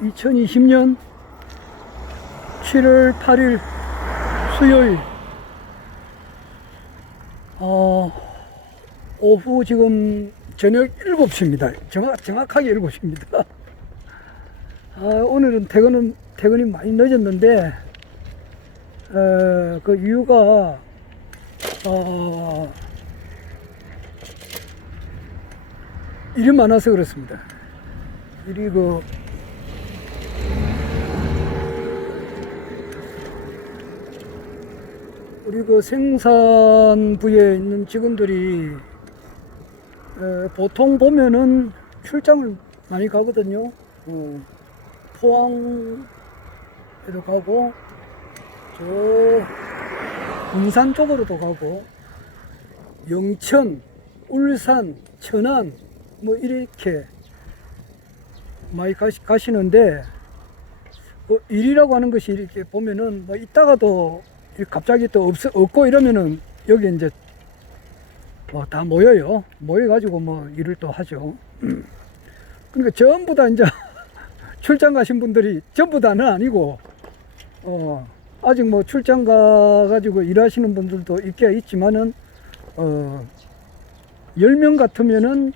(2020년 7월 8일) 수요일, 오후 지금 저녁 7시입니다. 정확하게 7시입니다. 오늘은 퇴근이 많이 늦었는데, 그 이유가, 일이 많아서 그렇습니다. 일이 우리 생산부에 있는 직원들이 보통 보면은 출장을 많이 가거든요. 포항에도 가고, 저 군산 쪽으로도 가고, 영천, 울산, 천안 뭐 이렇게 많이 가시는데, 일이라고 하는 것이 이렇게 보면은 뭐 있다가도 갑자기 또 없고 이러면은 여기 이제 다 모여요. 모여가지고 뭐 일을 또 하죠. 그러니까 전부 다 이제 출장 가신 분들이 전부 다는 아니고, 아직 뭐 출장 가가지고 일하시는 분들도 있지만은, 10명 같으면은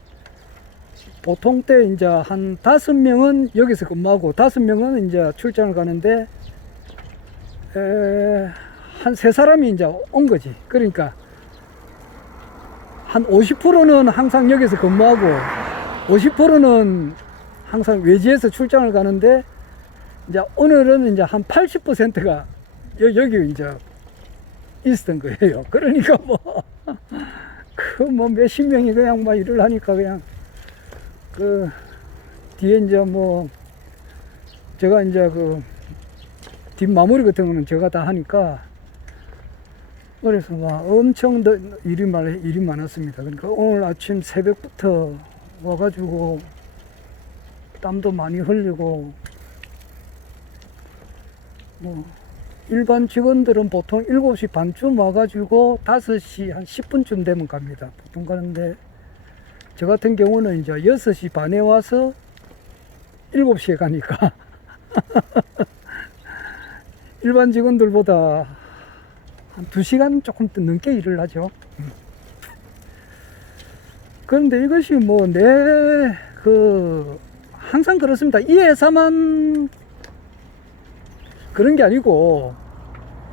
보통 때 이제 한 5명은 여기서 근무하고 5명은 이제 출장을 가는데, 한 3사람이 이제 온 거지. 그러니까 한 50%는 항상 여기서 근무하고 50%는 항상 외지에서 출장을 가는데, 이제 오늘은 이제 한 80%가 여기 이제 있었던 거예요. 그러니까 뭐 몇십 명이 그냥 막 일을 하니까 그냥 뒤에 이제 제가 이제 뒷마무리 같은 거는 제가 다 하니까, 그래서 엄청 일이 많았습니다. 그러니까 오늘 아침 새벽부터 와가지고 땀도 많이 흘리고, 일반 직원들은 보통 7시 반쯤 와가지고 5시 한 10분쯤 되면 갑니다. 보통 가는데, 저 같은 경우는 이제 6시 반에 와서 7시에 가니까 일반 직원들보다 한 2시간 조금 더 넘게 일을 하죠. 그런데 이것이 항상 그렇습니다. 이 회사만 그런 게 아니고,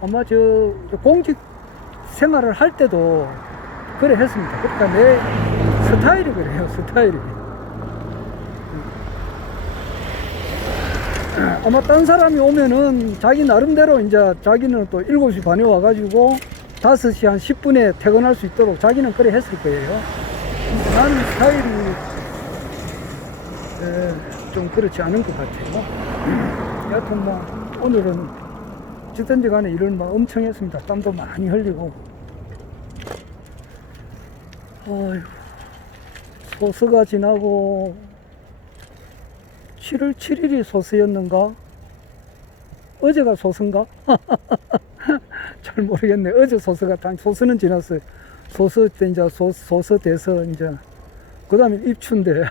아마 저 공직 생활을 할 때도 그래 했습니다. 그러니까 내 스타일이 그래요, 스타일이. 아마 딴 사람이 오면은 자기 나름대로 이제 자기는 또 7시 반에 와가지고 5시 한 10분에 퇴근할 수 있도록 자기는 그래 했을 거예요. 나는 스타일이 좀 그렇지 않은 것 같아요. 여하튼 오늘은 어찌든지 간에 일을 엄청 했습니다. 땀도 많이 흘리고. 소서가 지나고 7월 7일이 소서였는가? 어제가 소서인가? 잘 모르겠네. 어제 소서가 소서는 지났어요. 소서 때 이제 소서 돼서 이제 그 다음에 입추인데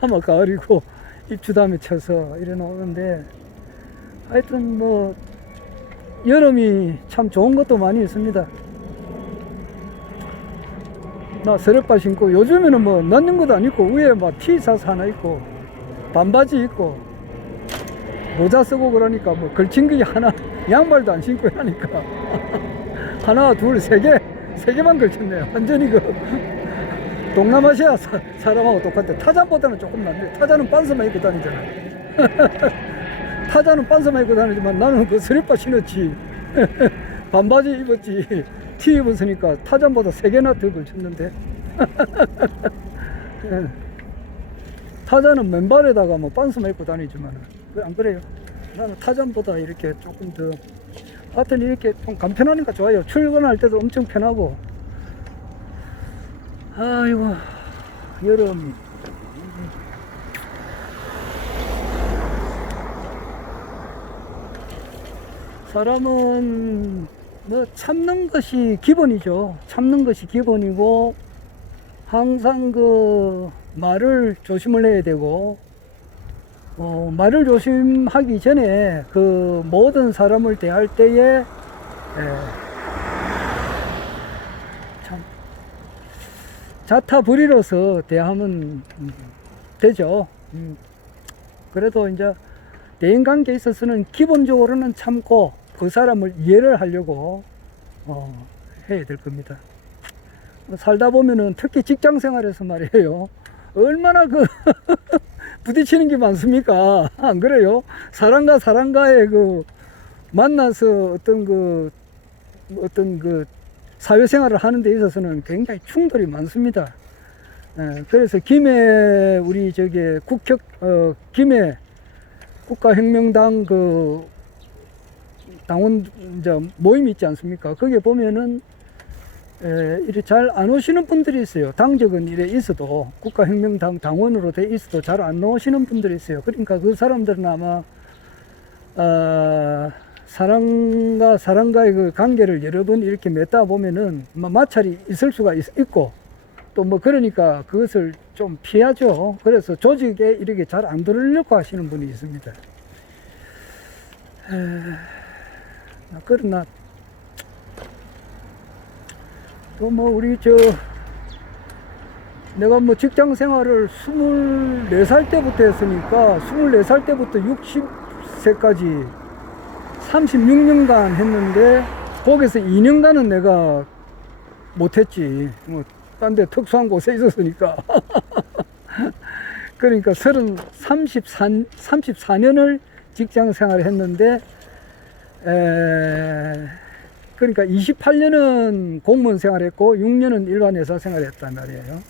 아마 가을이고 입추 다음에 쳐서 이래 나오는데, 하여튼 여름이 참 좋은 것도 많이 있습니다. 나 세력바 신고, 요즘에는 넣는 것도 안 입고 위에 티셔츠 하나 입고 반바지 입고 모자 쓰고 그러니까 걸친 게 하나, 양말도 안 신고 하니까 하나 둘 세 개만 걸쳤네요. 완전히 동남아시아 사람하고 똑같아. 타잔보다는 조금 낫네. 타잔은 반스만 입고 다니잖아. 타잔은 반스만 입고 다니지만 나는 스리퍼 신었지. 반바지 입었지. 티 입었으니까 타잔보다 3개나 더 걸쳤는데. 타잔은 맨발에다가 반스만 입고 다니지만 안 그래요. 나는 타잔보다 이렇게 조금 더, 하여튼 이렇게 좀 간편하니까 좋아요. 출근할 때도 엄청 편하고. 아이고, 여름이. 사람은 뭐 참는 것이 기본이죠. 참는 것이 기본이고, 항상 그 말을 조심을 해야 되고, 말을 조심하기 전에 그 모든 사람을 대할 때에 참 자타불이로서 대하면 되죠. 그래도 이제 대인관계에 있어서는 기본적으로는 참고 그 사람을 이해를 하려고 해야 될 겁니다. 살다 보면은 특히 직장 생활에서 말이에요. 얼마나 그 부딪히는 게 많습니까? 안 그래요? 사람과 사람과의 그 만나서 어떤 그 사회생활을 하는 데 있어서는 굉장히 충돌이 많습니다. 그래서 김해 우리 김해 국가혁명당 그 당원 이제 모임이 있지 않습니까? 거기에 보면은 이래 잘 안 오시는 분들이 있어요. 당적은 이래 있어도 국가혁명당 당원으로 돼 있어도 잘 안 오시는 분들이 있어요. 그러니까 그 사람들은 아마 사람과 사람과의 그 관계를 여러 번 이렇게 맺다 보면은 마찰이 있을 수가 있고 또 뭐 그러니까 그것을 좀 피하죠. 그래서 조직에 이렇게 잘 안 들으려고 하시는 분이 있습니다. 그러나 또 뭐 우리 내가 뭐 직장 생활을 24살 때부터 했으니까 24살 때부터 60세까지 36년간 했는데 거기서 2년간은 내가 못했지. 뭐 딴 데 특수한 곳에 있었으니까. 그러니까 34년을 직장 생활을 했는데 그러니까 28년은 공무원 생활했고 6년은 일반 회사 생활했단 말이에요.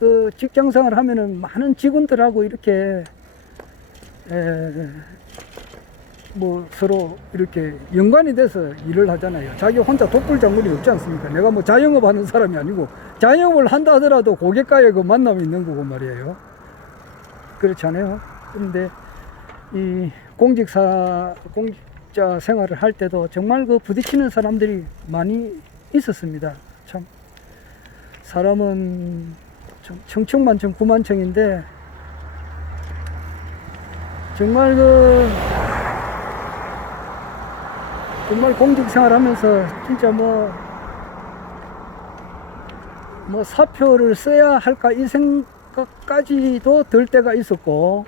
그 직장 생활 하면은 많은 직원들하고 이렇게 뭐 서로 이렇게 연관이 돼서 일을 하잖아요. 자기 혼자 독불 장군이 없지 않습니까? 내가 뭐 자영업 하는 사람이 아니고 자영업을 한다 하더라도 고객과의 그 만남이 있는 거고 말이에요. 그렇지 않아요? 그런데 이 공직자 생활을 할 때도 정말 그 부딪히는 사람들이 많이 있었습니다. 참 사람은 참 청천만청 구만청인데 정말 정말 공직 생활하면서 진짜 뭐 사표를 써야 할까 이 생각까지도 들 때가 있었고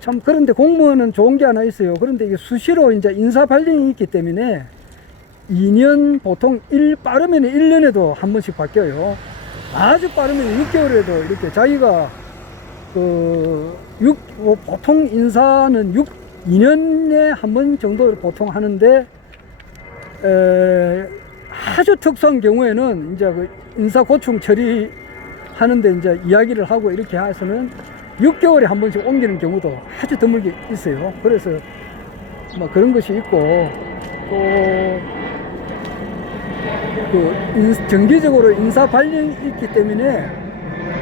참 그런데 공무원은 좋은 게 하나 있어요. 그런데 이게 수시로 이제 인사 발령이 있기 때문에 2년 보통 빠르면 1년에도 한 번씩 바뀌어요. 아주 빠르면 6개월에도 이렇게 자기가 보통 인사는 2년에 한 번 정도 보통 하는데 아주 특수한 경우에는 이제 그 인사 고충 처리하는데 이제 이야기를 하고 이렇게 해서는 6개월에 한 번씩 옮기는 경우도 아주 드물게 있어요. 그래서 뭐 그런 것이 있고 또 정기적으로 인사 발령이 있기 때문에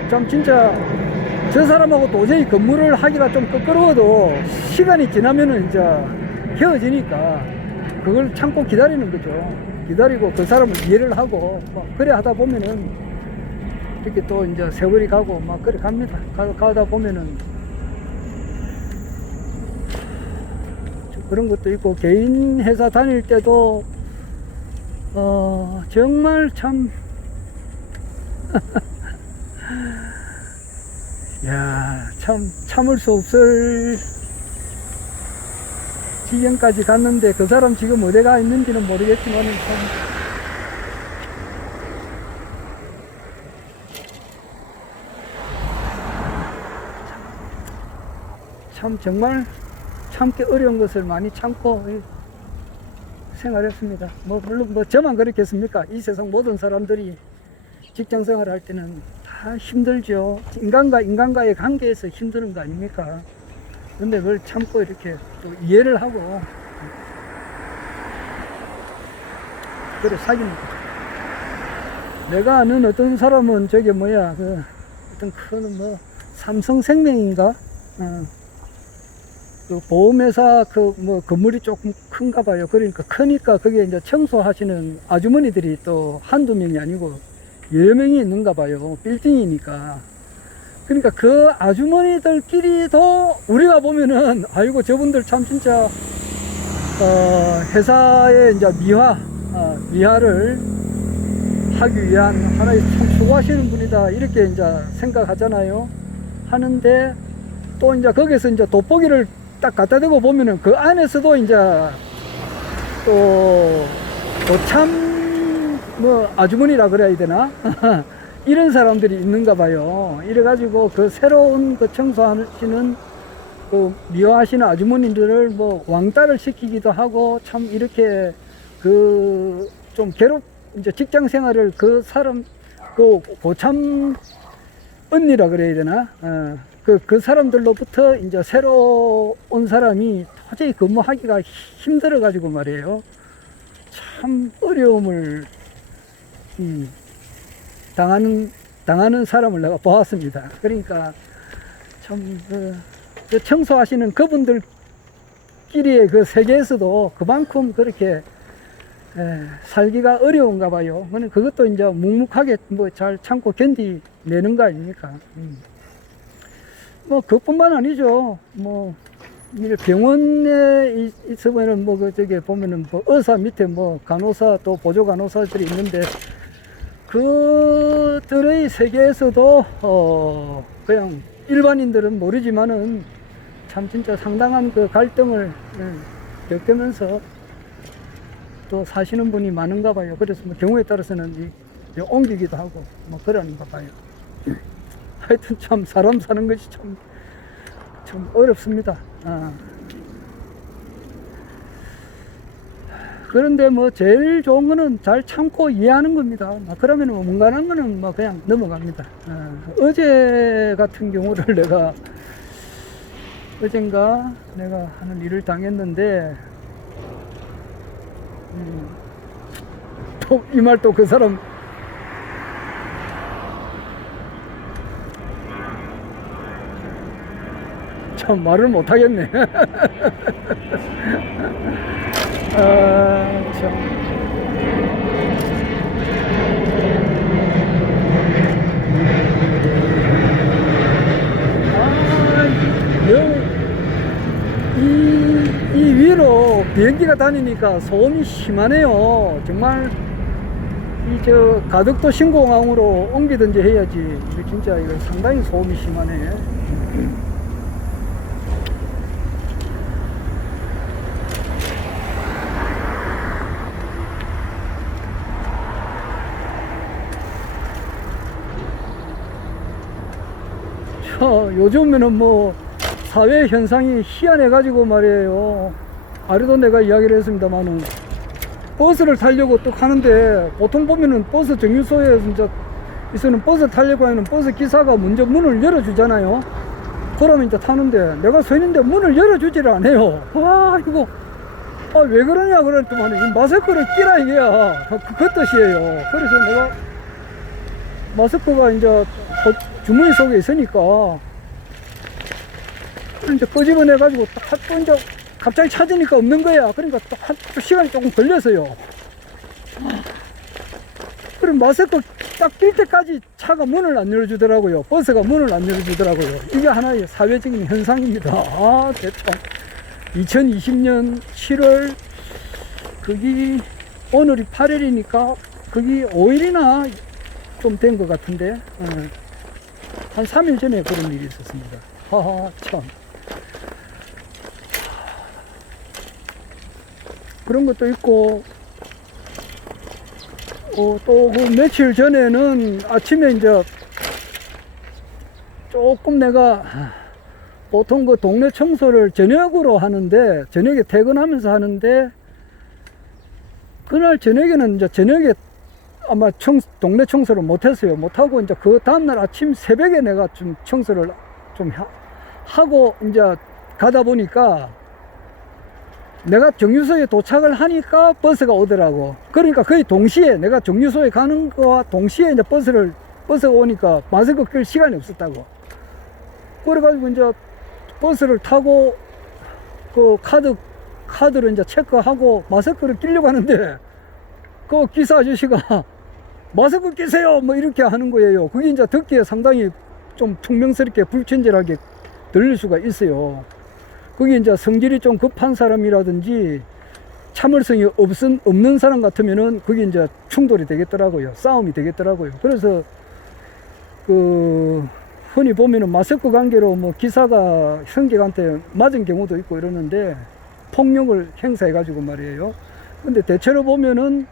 참 진짜 저 사람하고 도저히 근무를 하기가 좀 껄끄러워도 시간이 지나면은 이제 헤어지니까 그걸 참고 기다리는 거죠. 기다리고 그 사람을 이해를 하고 그래 하다 보면은 이렇게 또 이제 세월이 가고 막 그래 갑니다. 가다 보면은 그런 것도 있고 개인 회사 다닐 때도 정말 참 참을 수 없을 지경까지 갔는데 그 사람 지금 어디가 있는지는 모르겠지만 참 정말 참기 어려운 것을 많이 참고 생활했습니다. 물론 저만 그렇겠습니까? 이 세상 모든 사람들이 직장 생활을 할 때는 다 힘들죠. 인간과의 관계에서 힘드는 거 아닙니까? 근데 그걸 참고 이렇게 또 이해를 하고 그래 사귀는 거죠. 내가 아는 어떤 사람은 어떤 큰 삼성생명인가? 그 보험회사 그 뭐 건물이 조금 큰가 봐요. 그러니까 크니까 거기에 이제 청소하시는 아주머니들이 또 한두 명이 아니고 여러 명이 있는가 봐요. 빌딩이니까. 그러니까 그 아주머니들끼리도 우리가 보면은 아이고 저분들 참 진짜 회사의 이제 미화를 하기 위한 하나의 참 수고하시는 분이다 이렇게 이제 생각하잖아요. 하는데 또 이제 거기서 이제 돋보기를 딱 갖다 대고 보면은 그 안에서도 이제 또 참 뭐 아주머니라 그래야 되나 이런 사람들이 있는가 봐요. 이래 가지고 그 새로운 그 청소하시는 그 미화하시는 아주머니들을 뭐 왕따를 시키기도 하고 참 이렇게 그 좀 이제 직장 생활을 그 사람 그 고참 언니라 그래야 되나 그 사람들로부터 이제 새로 온 사람이 도저히 근무하기가 힘들어 가지고 말이에요. 참 어려움을 당하는 사람을 내가 보았습니다. 그러니까 참 그 청소하시는 그분들끼리의 그 세계에서도 그만큼 그렇게 살기가 어려운가 봐요. 그것도 이제 묵묵하게 뭐 잘 참고 견디내는 거 아닙니까? 뭐 그뿐만 아니죠. 뭐 병원에 있으면은 뭐 저기 보면은 뭐 의사 밑에 뭐 간호사 또 보조 간호사들이 있는데 그들의 세계에서도 그냥 일반인들은 모르지만은 참 진짜 상당한 그 갈등을 겪으면서 또 사시는 분이 많은가 봐요. 그래서 뭐 경우에 따라서는 옮기기도 하고 뭐 그러는가 봐요. 하여튼 참 사람 사는 것이 참 어렵습니다. 그런데 뭐 제일 좋은 거는 잘 참고 이해하는 겁니다. 그러면 뭐 문간한 거는 뭐 그냥 넘어갑니다. 어제 같은 경우를 어젠가 내가 하는 일을 당했는데 또 이 말 또 그 사람 참 말을 못 하겠네. 참. 이 위로 비행기가 다니니까 소음이 심하네요. 정말 가덕도 신공항으로 옮기든지 해야지. 진짜 이거 상당히 소음이 심하네. 요즘에는 뭐 사회 현상이 희한해 가지고 말이에요. 아래도 내가 이야기를 했습니다만은 버스를 타려고 또 가는데 보통 보면은 버스 정류소에 진짜 있으면 버스 타려고 하면 버스 기사가 먼저 문을 열어주잖아요. 그러면 이제 타는데 내가 서 있는데 문을 열어주지를 않아요. 이거 왜 그러냐 그랬더니 이 마스크를 끼라 이게야. 그 뜻이에요. 그래서 내가 마스크가 이제 주머니 속에 있으니까 이제 끄집어내 가지고 또 이제 갑자기 찾으니까 없는 거야. 그러니까 또 시간이 조금 걸렸어요. 그럼 마스크 딱 낄 때까지 차가 문을 안 열어주더라고요. 버스가 문을 안 열어주더라고요. 이게 하나의 사회적인 현상입니다. 대충 2020년 7월 거기 오늘이 8일이니까 거기 5일이나 좀 된 것 같은데 한 3일 전에 그런 일이 있었습니다. 참. 그런 것도 있고, 또 그 며칠 전에는 아침에 이제 조금 내가 보통 그 동네 청소를 저녁으로 하는데, 저녁에 퇴근하면서 하는데, 그날 저녁에는 이제 저녁에 아마 동네 청소를 못했어요. 못하고 이제 그 다음날 아침 새벽에 내가 좀 청소를 좀 하고 이제 가다 보니까 내가 정류소에 도착을 하니까 버스가 오더라고. 그러니까 거의 동시에 내가 정류소에 가는 거와 동시에 이제 버스가 오니까 마스크 끌 시간이 없었다고. 그래가지고 이제 버스를 타고 그 카드를 이제 체크하고 마스크를 끼려고 하는데 그 기사 아저씨가 마스크 끼세요 뭐 이렇게 하는 거예요. 그게 이제 듣기에 상당히 좀 퉁명스럽게 불친절하게 들릴 수가 있어요. 그게 이제 성질이 좀 급한 사람이라든지 참을성이 없는 사람 같으면은 그게 이제 충돌이 되겠더라고요. 싸움이 되겠더라고요. 그래서 그 흔히 보면은 마스크 관계로 뭐 기사가 승객한테 맞은 경우도 있고 이러는데 폭력을 행사해 가지고 말이에요. 근데 대체로 보면은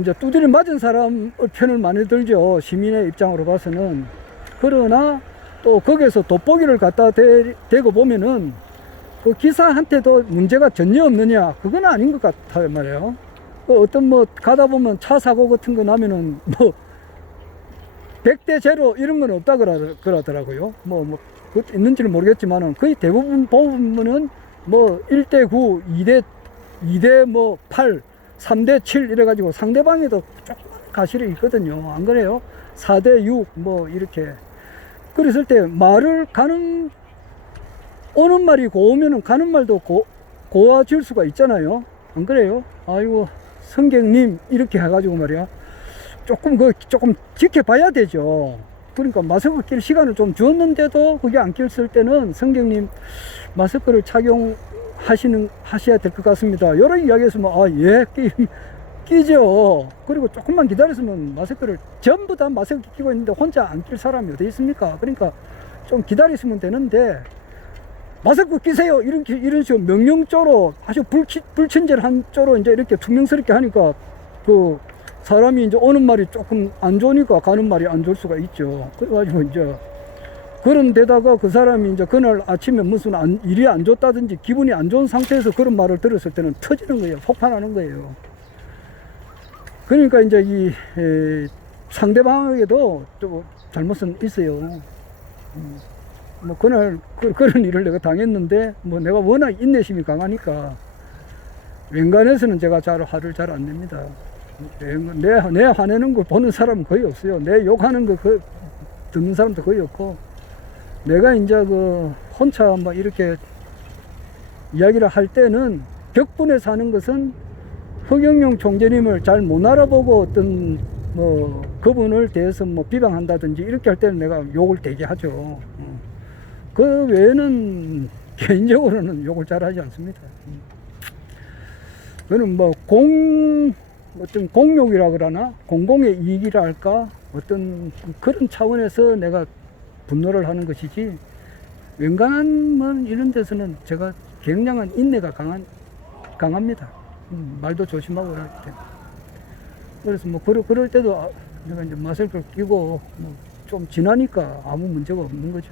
이제 두드려 맞은 사람 편을 많이 들죠. 시민의 입장으로 봐서는. 그러나 또 거기에서 돋보기를 갖다 대고 보면은 그 기사한테도 문제가 전혀 없느냐, 그건 아닌 것 같아요 말이에요. 어떤 뭐 가다 보면 차 사고 같은 거 나면은 뭐 100대 0 이런 건 없다 그러더라고요. 뭐 있는지는 모르겠지만은 거의 대부분 보면은 뭐 1대 9, 2대 뭐 8, 3대 7 이래가지고 상대방에도 조금 가실이 있거든요. 안 그래요? 4대 6 뭐 이렇게. 그랬을 때 말을 오는 말이 고우면은 가는 말도 고와질 수가 있잖아요. 안 그래요? 아이고 성객님 이렇게 해가지고 말이야. 조금 지켜봐야 되죠. 그러니까 마스크 낄 시간을 좀 주었는데도 그게 안 꼈을 때는 성객님 마스크를 하셔야 될 것 같습니다. 이런 이야기했으면 예 끼죠. 그리고 조금만 기다렸으면 마스크를 전부 다 마스크 끼고 있는데 혼자 안 낄 사람이 어디 있습니까? 그러니까 좀 기다리시면 되는데 마스크 끼세요 이런 식으로 명령조로 아주 불친절한 조로 이제 이렇게 투명스럽게 하니까 그 사람이 이제 오는 말이 조금 안 좋으니까 가는 말이 안 좋을 수가 있죠. 그래가지고 이제 그런 데다가 그 사람이 이제 그날 아침에 무슨 일이 안 좋다든지 기분이 안 좋은 상태에서 그런 말을 들었을 때는 터지는 거예요. 폭발하는 거예요. 그러니까 이제 이 상대방에게도 또 잘못은 있어요. 뭐 그날 그런 일을 내가 당했는데 뭐 내가 워낙 인내심이 강하니까 웬간해서는 제가 화를 잘 안 냅니다. 내 화내는 걸 보는 사람은 거의 없어요. 내 욕하는 거 듣는 사람도 거의 없고, 내가 이제 혼자 막 이렇게 이야기를 할 때는 격분해서 하는 것은 허경영 총재님을 잘 못 알아보고 어떤 뭐 그분을 대해서 뭐 비방한다든지 이렇게 할 때는 내가 욕을 되게 하죠. 그 외에는 개인적으로는 욕을 잘 하지 않습니다. 그는 뭐 어떤 공욕이라 그러나 공공의 이익이라 할까 어떤 그런 차원에서 내가 분노를 하는 것이지, 웬간한 뭐 이런 데서는 제가 굉장한 인내가 강합니다. 말도 조심하고 그럴 때. 그래서 뭐 그럴 때도 내가 이제 마스크를 끼고 뭐 좀 지나니까 아무 문제가 없는 거죠.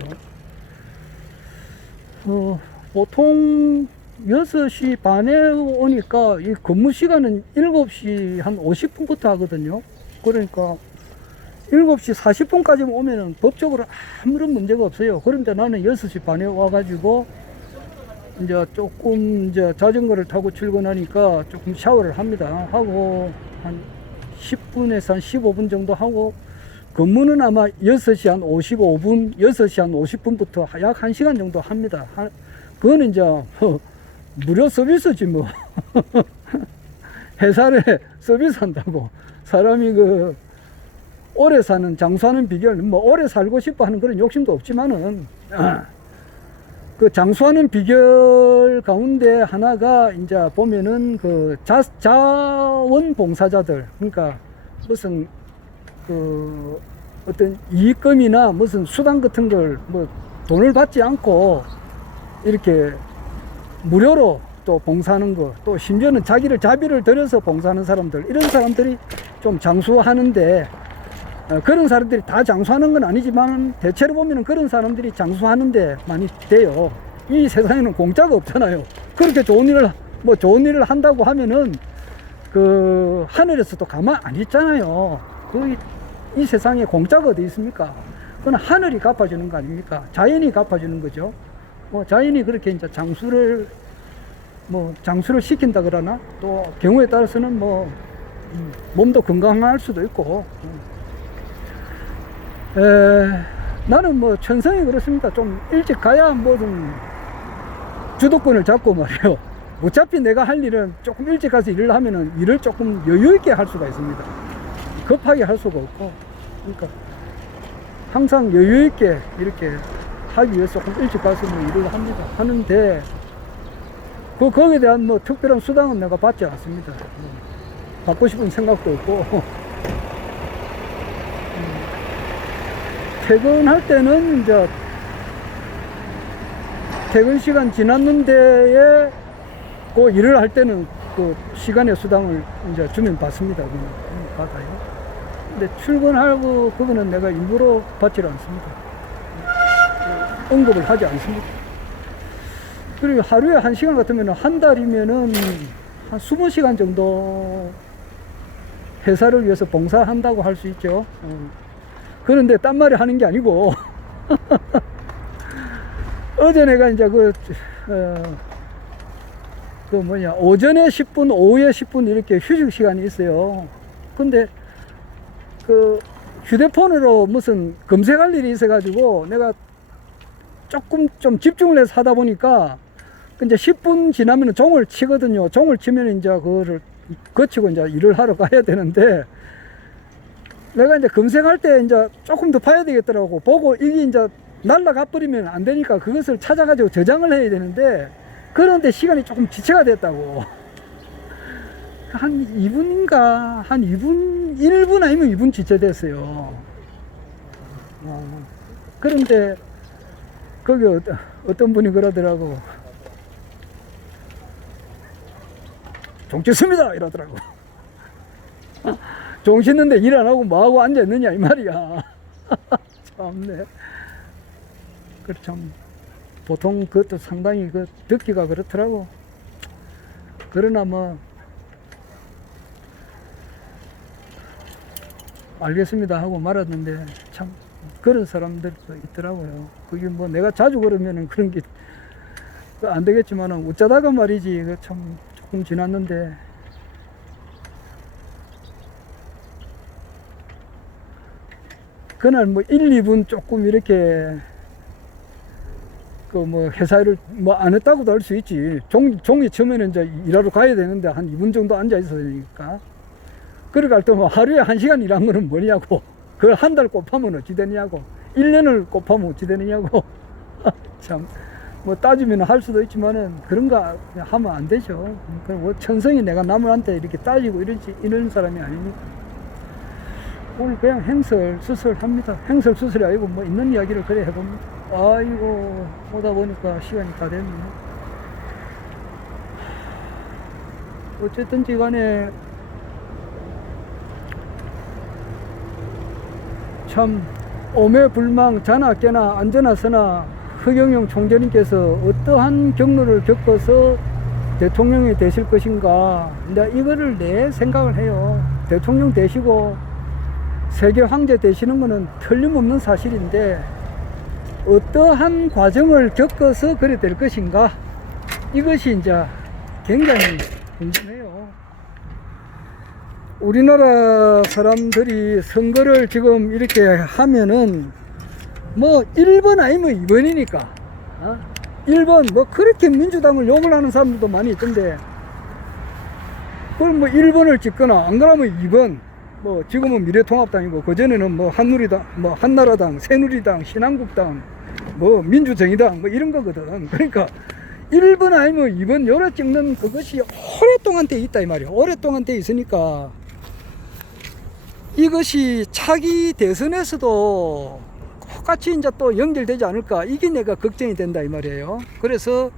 보통 6시 반에 오니까 이 근무 시간은 7시 한 50분부터 하거든요. 그러니까 7시 40분까지 오면은 법적으로 아무런 문제가 없어요. 그런데 나는 6시 반에 와가지고 이제 조금 이제 자전거를 타고 출근하니까 조금 샤워를 합니다. 하고 한 10분에서 한 15분 정도 하고, 근무는 아마 6시 한 55분, 6시 한 50분부터 약 1시간 정도 합니다. 그거는 이제 무료 서비스지 뭐. 회사에 서비스 한다고 사람이 오래 사는 장수하는 비결, 뭐 오래 살고 싶어 하는 그런 욕심도 없지만은 그 장수하는 비결 가운데 하나가 이제 보면은 자원봉사자들, 그러니까 무슨 어떤 이익금이나 무슨 수당 같은 걸 뭐 돈을 받지 않고 이렇게 무료로 또 봉사하는 거, 또 심지어는 자비를 들여서 봉사하는 사람들, 이런 사람들이 좀 장수하는데, 그런 사람들이 다 장수하는 건 아니지만 대체로 보면은 그런 사람들이 장수하는데 많이 돼요. 이 세상에는 공짜가 없잖아요. 그렇게 좋은 일을 한다고 하면은 하늘에서도 가만 안 있잖아요. 이 세상에 공짜가 어디 있습니까? 그건 하늘이 갚아주는 거 아닙니까? 자연이 갚아주는 거죠. 자연이 그렇게 이제 장수를 시킨다 그러나, 또 경우에 따라서는 몸도 건강할 수도 있고. 나는 천성이 그렇습니다. 좀 일찍 가야 뭐든 주도권을 잡고 말이에요. 어차피 내가 할 일은 조금 일찍 가서 일을 하면은 일을 조금 여유 있게 할 수가 있습니다. 급하게 할 수가 없고. 그러니까 항상 여유 있게 이렇게 하기 위해서 조금 일찍 가서 뭐 일을 합니다. 하는데 거기에 대한 뭐 특별한 수당은 내가 받지 않습니다. 받고 싶은 생각도 없고. 퇴근할 때는 이제 퇴근 시간 지났는데에 그 일을 할 때는 그 시간의 수당을 이제 주면 받습니다. 그냥 받아요. 근데 출근하고 그거는 내가 일부러 받지를 않습니다. 언급을 하지 않습니다. 그리고 하루에 1시간 같으면 한 달이면은 한 20시간 정도 회사를 위해서 봉사한다고 할 수 있죠. 그런데 딴 말이 하는 게 아니고 어제 내가 이제 오전에 10분, 오후에 10분 이렇게 휴식 시간이 있어요. 근데 그 휴대폰으로 무슨 검색할 일이 있어가지고 내가 조금 좀 집중을 해서 하다 보니까 이제 10분 지나면 종을 치거든요. 종을 치면 이제 그거를 거치고 이제 일을 하러 가야 되는데 내가 이제 검색할 때 이제 조금 더 봐야 되겠더라고. 보고 이게 이제 날라가 버리면 안 되니까 그것을 찾아가지고 저장을 해야 되는데 그런데 시간이 조금 지체가 됐다고. 한 2분인가 한 2분 1분 아니면 2분 지체됐어요. 그런데 거기 어떤 분이 그러더라고. 종 쳤습니다 이러더라고. 종 쳤는데 일 안 하고 뭐하고 앉아있느냐 이 말이야. 참네. 그 참 보통 그것도 상당히 듣기가 그렇더라고. 그러나 뭐 알겠습니다 하고 말았는데 참 그런 사람들도 있더라고요. 그게 뭐 내가 자주 그러면은 그런 게 안 되겠지만은 어쩌다가 말이지. 그 참 조금 지났는데 그날 뭐 1, 2분 조금 이렇게 그 뭐 회사를 뭐 안 했다고도 할 수 있지. 종이 처음에는 이제 일하러 가야 되는데 한 2분 정도 앉아 있어야 되니까. 그러니까 또 뭐 하루에 1시간 일한 거는 뭐냐고. 그걸 한 달 곱하면 어찌 되느냐고. 1년을 곱하면 어찌 되느냐고. 참 뭐 따지면 할 수도 있지만은 그런 거 하면 안 되죠. 뭐 천성이 내가 남한테 이렇게 따지고 이런 사람이 아니니까. 오늘 그냥 행설수설합니다. 행설수설이 아니고 뭐 있는 이야기를 그래 해봅니다. 아이고 오다 보니까 시간이 다 됐네. 어쨌든지 간에 참 오매불망 자나 깨나 앉으나 서나 허경영 총재님께서 어떠한 경로를 겪어서 대통령이 되실 것인가. 이제 이거를 내 생각을 해요. 대통령 되시고 세계 황제 되시는 것은 틀림없는 사실인데 어떠한 과정을 겪어서 그래 될 것인가. 이것이 이제 굉장히 궁금해요. 우리나라 사람들이 선거를 지금 이렇게 하면은 뭐 1번 아니면 2번이니까 1번 뭐 그렇게 민주당을 욕을 하는 사람들도 많이 있던데 그걸 뭐 1번을 찍거나 안 그러면 2번 뭐 지금은 미래통합당이고 그전에는 뭐 한누리당 뭐 한나라당 새누리당 신한국당 뭐 민주정의당 뭐 이런 거거든. 그러니까 1번 아니면 2번 요래 찍는 그것이 오랫동안 돼 있다 이 말이야. 오랫동안 돼 있으니까 이것이 차기 대선에서도 똑같이 이제 또 연결되지 않을까. 이게 내가 걱정이 된다 이 말이에요. 그래서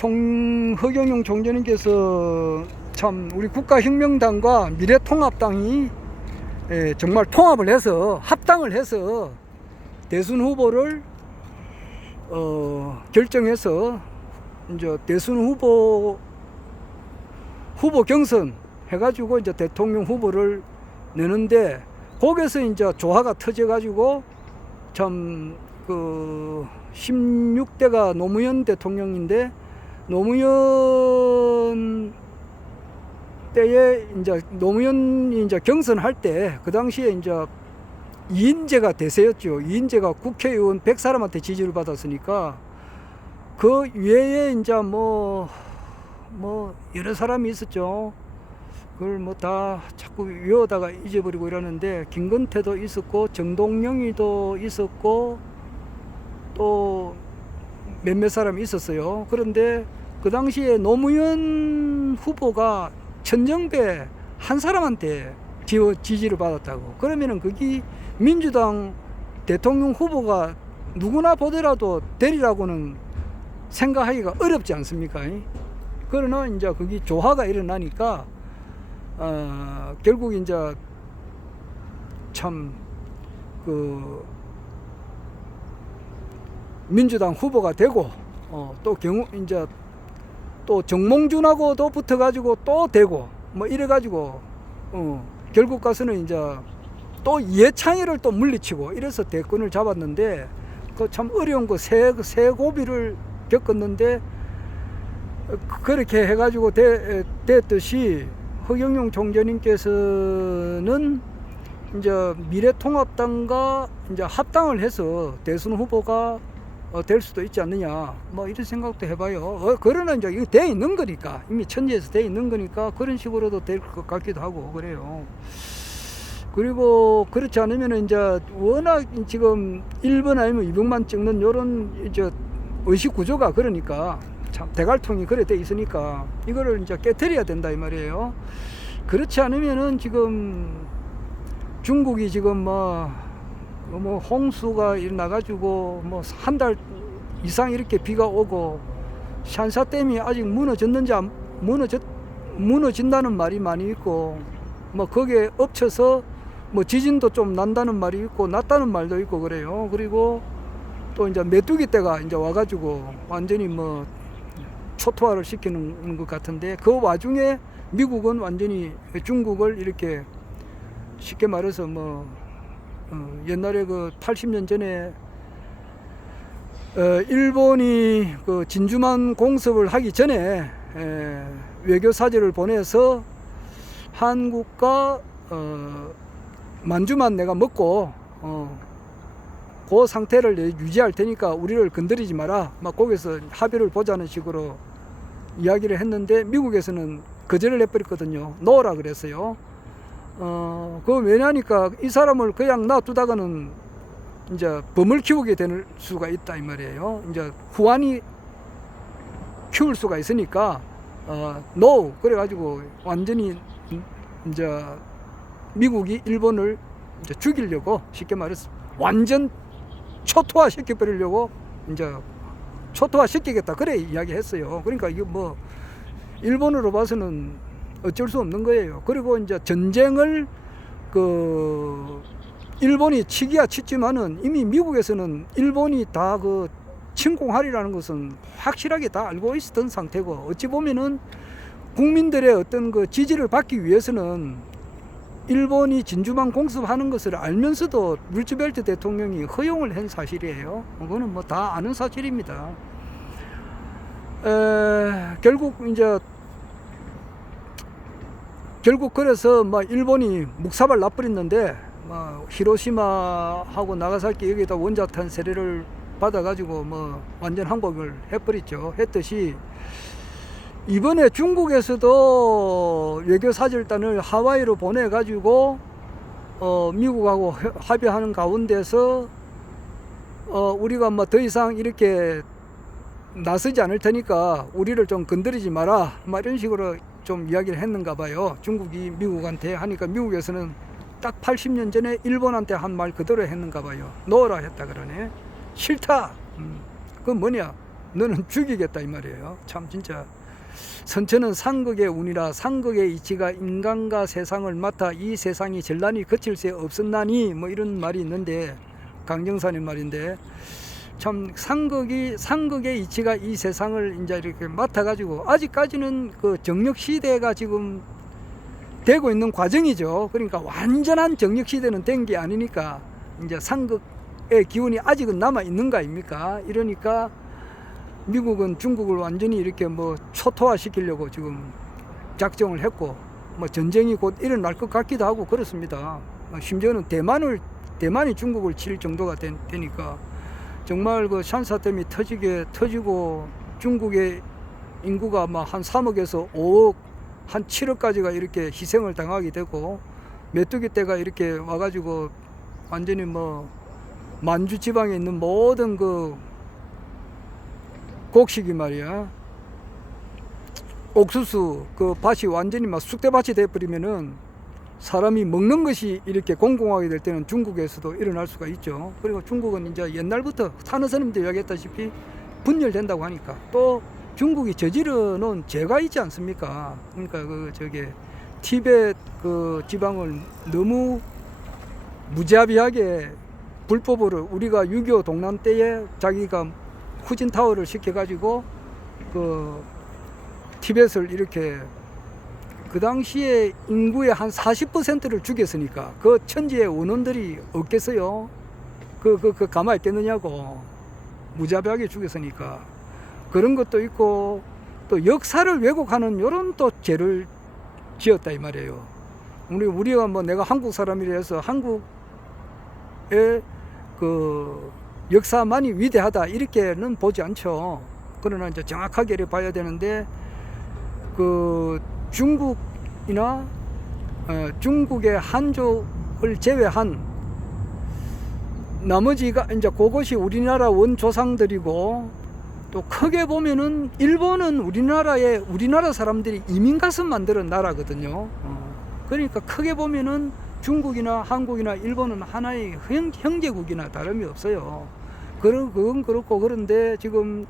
허경영 총재님께서 참 우리 국가혁명당과 미래통합당이 정말 통합을 해서 합당을 해서 대선 후보를 결정해서 이제 대선 후보 경선 해가지고 이제 대통령 후보를 내는데 거기서 이제 조화가 터져가지고 참 그 16대가 노무현 대통령인데 노무현 때에 이제 노무현이 이제 경선할 때 그 당시에 이제 이인재가 대세였죠. 이인재가 국회의원 100사람한테 지지를 받았으니까 그 외에 이제 뭐 여러 사람이 있었죠. 그걸 뭐 다 자꾸 외우다가 잊어버리고 이러는데, 김건태도 있었고 정동영이도 있었고 또 몇몇 사람이 있었어요. 그런데 그 당시에 노무현 후보가 천정배 한 사람한테 지지를 받았다고. 그러면은 그게 민주당 대통령 후보가 누구나 보더라도 되리라고는 생각하기가 어렵지 않습니까? 그러나 이제 그게 조화가 일어나니까 결국 이제 참 그 민주당 후보가 되고, 또 경우 이제 또 정몽준하고도 붙어가지고 또 되고 뭐 이래가지고 결국 가서는 이제 또 이해창이를 또 물리치고 이래서 대권을 잡았는데, 그 참 어려운 거 새 고비를 겪었는데, 그렇게 해가지고 됐듯이 허경영 총재님께서는 이제 미래통합당과 이제 합당을 해서 대선 후보가 될 수도 있지 않느냐, 뭐 이런 생각도 해봐요. 그러나 이제 이거 돼 있는 거니까, 이미 천지에서 돼 있는 거니까 그런 식으로도 될 것 같기도 하고 그래요. 그리고 그렇지 않으면 이제 워낙 지금 1번 아니면 2번만 찍는 요런 이제 의식 구조가, 그러니까 참 대갈통이 그래 돼 있으니까 이거를 이제 깨트려야 된다 이 말이에요. 그렇지 않으면은 지금 중국이 지금 뭐 홍수가 일어나가지고 뭐 한 달 이상 이렇게 비가 오고, 샨샤댐이 아직 무너졌는지 무너진다는 말이 많이 있고, 뭐 거기에 엎쳐서 뭐 지진도 좀 난다는 말이 있고 났다는 말도 있고 그래요. 그리고 또 이제 메뚜기 떼가 이제 와가지고 완전히 뭐 초토화를 시키는 것 같은데, 그 와중에 미국은 완전히 중국을 이렇게 쉽게 말해서 뭐 옛날에 그 80년 전에 일본이 그 진주만 공습을 하기 전에 외교 사절을 보내서 한국과 만주만 내가 먹고 그 상태를 유지할 테니까 우리를 건드리지 마라, 막 거기서 합의를 보자는 식으로 이야기를 했는데, 미국에서는 거절을 해버렸거든요. 놓으라 그랬어요. 그거 왜냐니까 이 사람을 그냥 놔두다가는 이제 범을 키우게 될 수가 있다 이 말이에요. 이제 후환이 키울 수가 있으니까 no, 그래가지고 완전히 이제 미국이 일본을 이제 죽이려고, 쉽게 말해서 완전 초토화 시켜버리려고 이제 초토화 시키겠다 그래 이야기했어요. 그러니까 이거 뭐 일본으로 봐서는 어쩔 수 없는 거예요. 그리고 이제 전쟁을 그 일본이 치기야 치지만은 이미 미국에서는 일본이 다 그 침공하리라는 것은 확실하게 다 알고 있었던 상태고, 어찌 보면은 국민들의 어떤 그 지지를 받기 위해서는 일본이 진주만 공습하는 것을 알면서도 루즈벨트 대통령이 허용을 한 사실이에요. 그거는 뭐 다 아는 사실입니다. 결국 그래서 뭐 일본이 묵사발 놔버렸는데, 뭐 히로시마하고 나가사키 여기다 원자탄 세례를 받아가지고 뭐 완전 항복을 해버렸죠. 했듯이 이번에 중국에서도 외교사절단을 하와이로 보내가지고 미국하고 합의하는 가운데서 우리가 뭐 더 이상 이렇게 나서지 않을 테니까 우리를 좀 건드리지 마라, 막 이런 식으로 좀 이야기를 했는가 봐요. 중국이 미국한테 하니까 미국에서는 딱 80년 전에 일본한테 한 말 그대로 했는가 봐요. 놓으라 했다 그러네. 싫다. 그건 뭐냐, 너는 죽이겠다 이 말이에요. 참 진짜 선처는 상극의 운이라 상극의 이치가 인간과 세상을 맡아 이 세상이 전란이 거칠 새 없었나니, 뭐 이런 말이 있는데, 강정산의 말인데, 참 상극의 이치가 이 세상을 이제 이렇게 맡아가지고 아직까지는 그 정력 시대가 지금 되고 있는 과정이죠. 그러니까 완전한 정력 시대는 된 게 아니니까 이제 상극의 기운이 아직은 남아 있는 거 아닙니까? 이러니까 미국은 중국을 완전히 이렇게 뭐 초토화 시키려고 지금 작정을 했고, 뭐 전쟁이 곧 일어날 것 같기도 하고 그렇습니다. 심지어는 대만이 중국을 칠 정도가 되니까 정말 그 샨사댐이 터지고 중국의 인구가 막 한 3억에서 5억, 한 7억까지가 이렇게 희생을 당하게 되고 메뚜기 떼가 이렇게 와가지고 완전히 뭐 만주 지방에 있는 모든 그 곡식이 말이야, 옥수수 그 밭이 완전히 막 쑥대밭이 돼버리면은 사람이 먹는 것이 이렇게 공공하게 될 때는 중국에서도 일어날 수가 있죠. 그리고 중국은 이제 옛날부터 산허스님도 이야기했다시피 분열된다고 하니까, 또 중국이 저지르 놓은 죄가 있지 않습니까? 그러니까 그 저게 티베트 그 지방을 너무 무자비하게 불법으로, 우리가 6.25 동란 때에 자기가 후진타워를 시켜가지고 그 티벳을 이렇게 그 당시에 인구의 한 40%를 죽였으니까 그 천지의 원혼들이 없겠어요? 그 가만히 있겠느냐고. 무자비하게 죽였으니까. 그런 것도 있고, 또 역사를 왜곡하는 요런 또 죄를 지었다 이 말이에요. 우리가 뭐 내가 한국 사람이라 해서 한국의 그 역사만이 위대하다 이렇게는 보지 않죠. 그러나 이제 정확하게 이렇게 봐야 되는데, 그 중국이나 중국의 한족을 제외한 나머지가 이제 그것이 우리나라 원조상들이고, 또 크게 보면은 일본은 우리나라 사람들이 이민 가서 만드는 나라거든요. 그러니까 크게 보면은 중국이나 한국이나 일본은 하나의 형제국이나 다름이 없어요. 그건 그렇고, 그런데 지금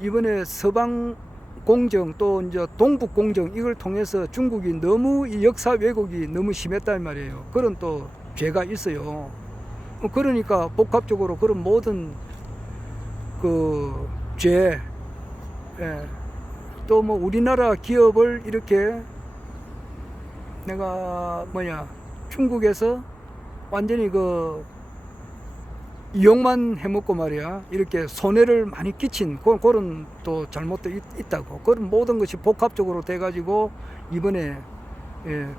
이번에 서방 공정 또 이제 동북 공정 이걸 통해서 중국이 너무 이 역사 왜곡이 너무 심했단 말이에요. 그런 또 죄가 있어요. 그러니까 복합적으로 그런 모든 그 죄, 예. 또 뭐 우리나라 기업을 이렇게 내가 중국에서 완전히 그 이용만 해먹고 말이야, 이렇게 손해를 많이 끼친 그런 또 잘못도 있다고. 그런 모든 것이 복합적으로 돼가지고 이번에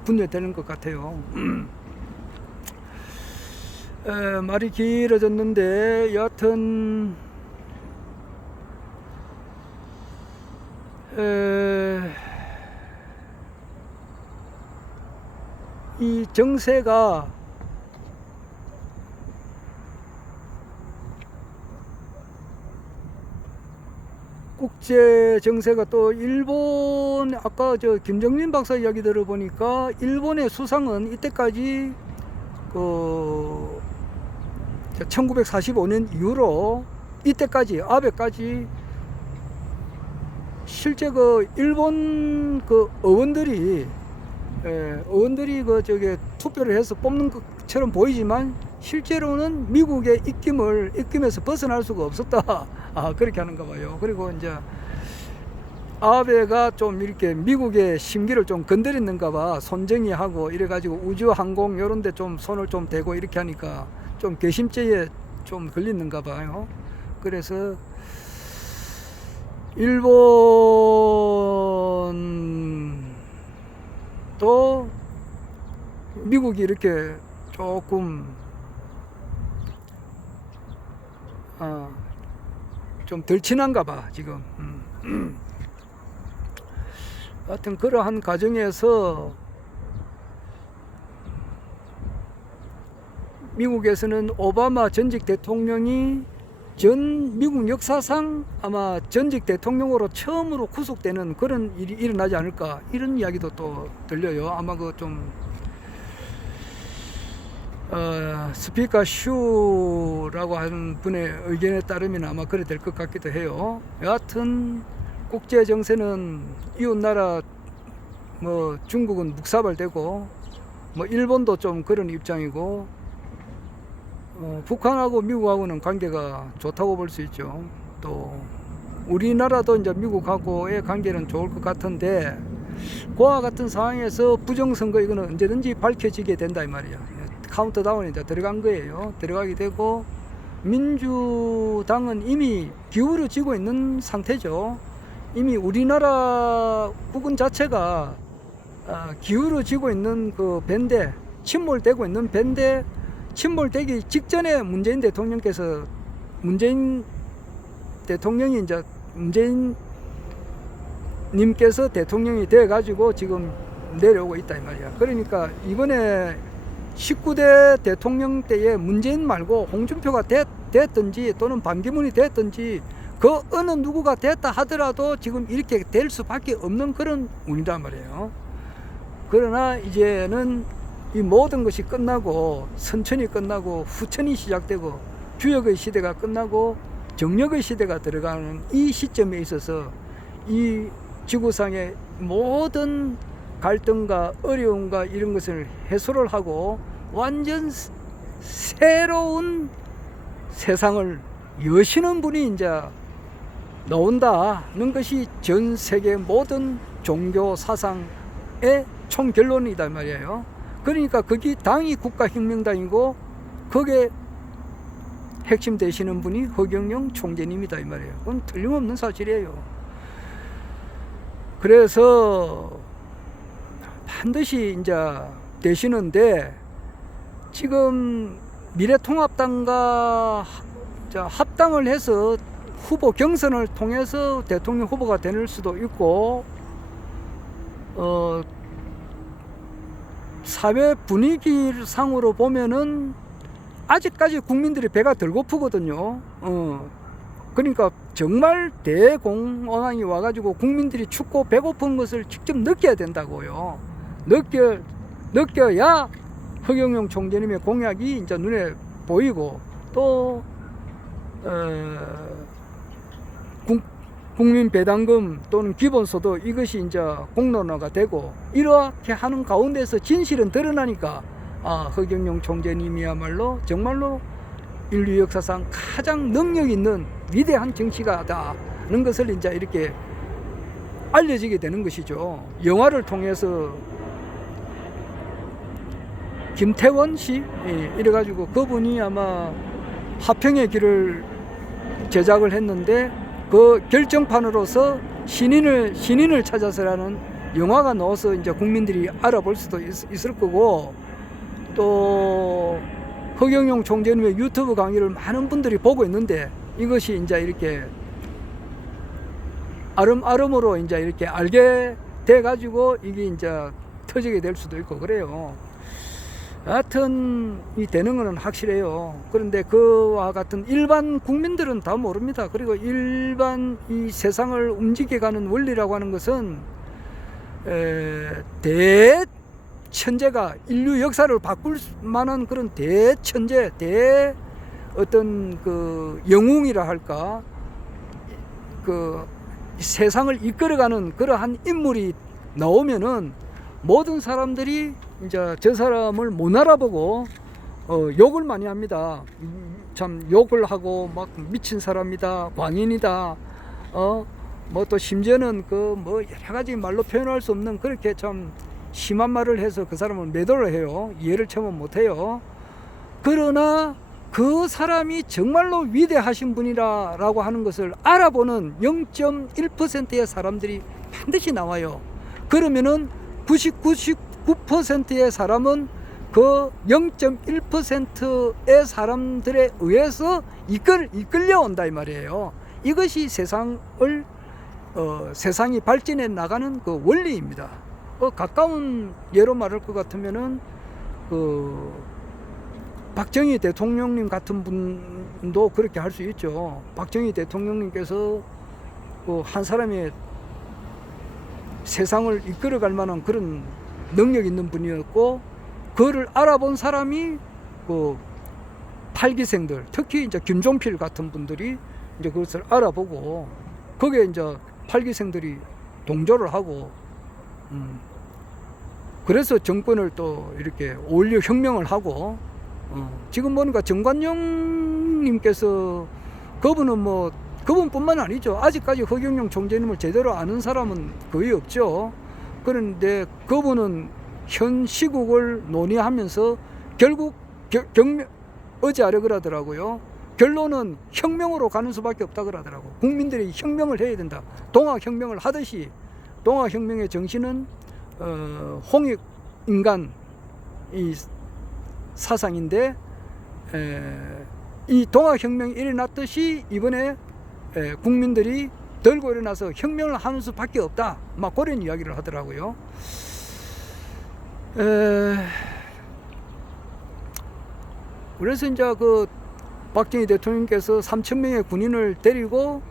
분열되는 것 같아요. 말이 길어졌는데, 여하튼 이 정세가 국제 정세가 또 일본, 아까 저 김정민 박사 이야기 들어보니까 일본의 수상은 이때까지 그 1945년 이후로 이때까지 아베까지 실제 그 일본 그 의원들이 그 저게 투표를 해서 뽑는 것처럼 보이지만 실제로는 미국의 입김에서 벗어날 수가 없었다. 그렇게 하는가 봐요. 그리고 이제 아베가 좀 이렇게 미국의 심기를 좀 건드렸는가 봐. 손정희하고 이래가지고 우주항공 요런 데 좀 손을 좀 대고 이렇게 하니까 좀 괘씸죄에 좀 걸리는가 봐요. 그래서 일본도 미국이 이렇게 조금 좀 덜 친한가 봐 지금. 하여튼 그러한 과정에서 미국에서는 오바마 전직 대통령이 전 미국 역사상 아마 전직 대통령으로 처음으로 구속되는 그런 일이 일어나지 않을까, 이런 이야기도 또 들려요. 아마 그 좀 스피커 슈라고 하는 분의 의견에 따르면 아마 그래 될 것 같기도 해요. 여하튼 국제 정세는 이웃 나라 뭐 중국은 묵사발되고, 뭐 일본도 좀 그런 입장이고, 북한하고 미국하고는 관계가 좋다고 볼 수 있죠. 또 우리나라도 이제 미국하고의 관계는 좋을 것 같은데, 그와 같은 상황에서 부정선거 이거는 언제든지 밝혀지게 된다 이 말이야. 카운트다운이 이제 들어간 거예요. 들어가게 되고, 민주당은 이미 기울어지고 있는 상태죠. 이미 우리나라 부근 자체가 기울어지고 있는 그 밴데, 침몰되고 있는 밴데, 침몰되기 직전에 문재인 대통령께서 문재인 대통령이 이제 문재인 님께서 대통령이 돼 가지고 지금 내려오고 있다 이 말이야. 그러니까 이번에 19대 대통령 때에 문재인 말고 홍준표가 됐든지 또는 반기문이 됐든지 그 어느 누구가 됐다 하더라도 지금 이렇게 될 수밖에 없는 그런 운이란 말이에요. 그러나 이제는 이 모든 것이 끝나고 선천이 끝나고 후천이 시작되고 주역의 시대가 끝나고 정력의 시대가 들어가는 이 시점에 있어서 이 지구상의 모든 갈등과 어려움과 이런 것을 해소를 하고 완전 새로운 세상을 여시는 분이 이제 나온다는 것이 전 세계 모든 종교 사상의 총결론이다 말이에요. 그러니까 거기 당이 국가혁명당이고 거기에 핵심 되시는 분이 허경영 총재님이다 이 말이에요. 그건 틀림없는 사실이에요. 그래서 반드시 이제 되시는데 지금 미래통합당과 합당을 해서 후보 경선을 통해서 대통령 후보가 될 수도 있고 사회 분위기상으로 보면은 아직까지 국민들이 배가 덜 고프거든요. 그러니까 정말 대공황이 와가지고 국민들이 춥고 배고픈 것을 직접 느껴야 된다고요. 느껴야 허경영 총재님의 공약이 이제 눈에 보이고 또 국민 배당금 또는 기본소득 이것이 이제 공론화가 되고 이렇게 하는 가운데서 진실은 드러나니까 허경영 총재님이야말로 정말로 인류 역사상 가장 능력 있는 위대한 정치가다는 것을 이제 이렇게 알려지게 되는 것이죠. 영화를 통해서 김태원 씨 이래가지고 그분이 아마 화평의 길을 제작을 했는데 그 결정판으로서 신인을 찾아서라는 영화가 나와서 이제 국민들이 알아볼 수도 있을 거고 또 허경영 총재님의 유튜브 강의를 많은 분들이 보고 있는데 이것이 이제 이렇게 아름아름으로 이제 이렇게 알게 돼 가지고 이게 이제 터지게 될 수도 있고 그래요. 하여튼 이 되는 것은 확실해요. 그런데 그와 같은 일반 국민들은 다 모릅니다. 그리고 일반 이 세상을 움직여가는 원리라고 하는 것은 대천재가 인류 역사를 바꿀 만한 그런 대천재, 어떤 그 영웅이라 할까, 그 세상을 이끌어가는 그러한 인물이 나오면은 모든 사람들이 이제 저 사람을 못 알아보고 욕을 많이 합니다. 참 욕을 하고 막 미친 사람이다, 광인이다, 뭐 또 심지어는 그 뭐 여러 가지 말로 표현할 수 없는 그렇게 참 심한 말을 해서 그 사람을 매도를 해요. 이해를 처음 못 해요. 그러나 그 사람이 정말로 위대하신 분이라고 하는 것을 알아보는 0.1%의 사람들이 반드시 나와요. 그러면은 99.9%의 사람은 그 0.1%의 사람들에 의해서 이끌려온다 이 말이에요. 이것이 세상이 발전해 나가는 그 원리입니다. 가까운 예로 말할 것 같으면은 박정희 대통령님 같은 분도 그렇게 할 수 있죠. 박정희 대통령님께서 한 사람의 세상을 이끌어갈 만한 그런 능력 있는 분이었고, 그를 알아본 사람이 팔기생들, 특히 이제 김종필 같은 분들이 이제 그것을 알아보고 거기에 이제 팔기생들이 동조를 하고, 그래서 정권을 또 이렇게 올려 혁명을 하고, 지금 보니까 정관용님께서 그분뿐만 아니죠. 아직까지 허경영 총재님을 제대로 아는 사람은 거의 없죠. 그런데 그분은 현 시국을 논의하면서 결국 어제 아래 그러더라고요. 결론은 혁명으로 가는 수밖에 없다 그러더라고. 국민들이 혁명을 해야 된다. 동학혁명을 하듯이. 동학혁명의 정신은 홍익인간 이 사상인데 이 동학혁명이 일어났듯이 이번에 국민들이 들고 일어나서 혁명을 하는 수밖에 없다. 막 그런 이야기를 하더라고요. 그래서 이제 그 박정희 대통령께서 3,000명의 군인을 데리고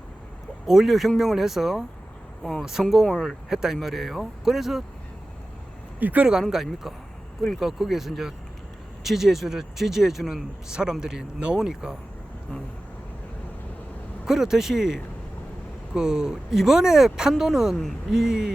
5.16 혁명을 해서 성공을 했다 이 말이에요. 그래서 이끌어가는 거 아닙니까? 그러니까 거기에서 이제 지지해주는 사람들이 나오니까 그렇듯이 그 이번에 판도는 이